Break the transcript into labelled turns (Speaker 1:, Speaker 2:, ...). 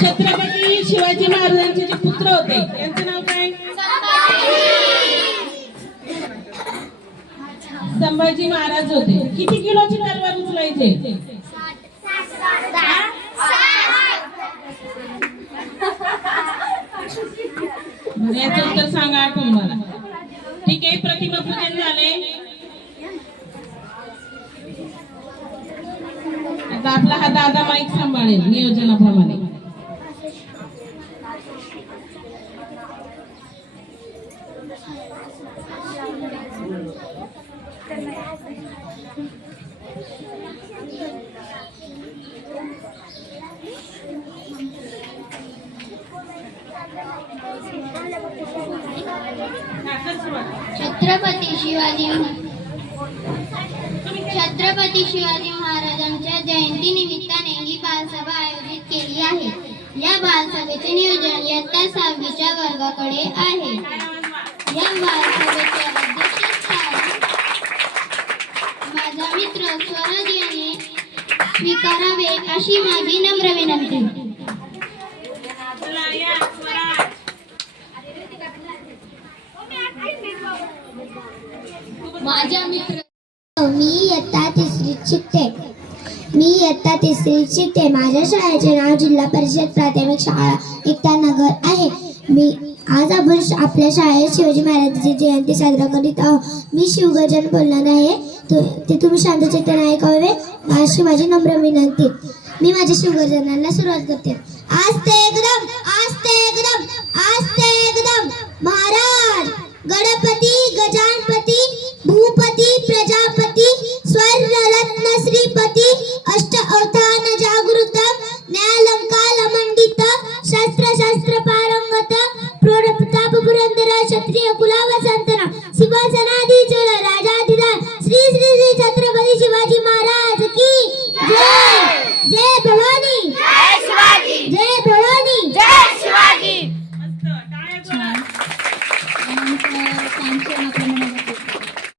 Speaker 1: छत्रपती शिवाजी महाराजांचे जे पुत्र होते यांचं नाव काय? संभाजी महाराज होते. किती किलोची तलवार उचलायचे? बरं, याचं उत्तर सांगा आठवून मला ठीक आहे प्रतिमा पूजन झाले. आता आपला हा दादा माईक सांभाळेल नियोजनाप्रमाणे.
Speaker 2: छत्रपती शिवाजी छत्रपती शिवाजी महाराजांच्या जयंती निमित्ताने ही बालसभा या बालसभेचे नियोजन इयत्ता सहावीच्या वर्गाकडे आहे. या बालसभेचे अध्यक्षस्थान माझा मित्र स्वराज याने स्वीकारावे अशी माझी नम्र विनंती. माझ्या मित्र मी इयत्ता तिसरीत शिकते. मी इयत्ता तिसरीत शिकते माझ्या शाळेचे नाव जिल्हा परिषद प्राथमिक शाळा एकता नगर आहे. मी आज आपण आपल्या शाळेत शिवाजी महाराजांची जयंती साजरा करीत आहोत. मी शिवगर्जन बोलणार आहे. ते तुम्ही शांत चित्ताने ऐकावे अशी माझी नम्र विनंती. मी माझ्या शिवगर्जनाला सुरुवात करते. आज ते एकदम आज ते एकदम आज ते एकदम. महाराज गणपती गजान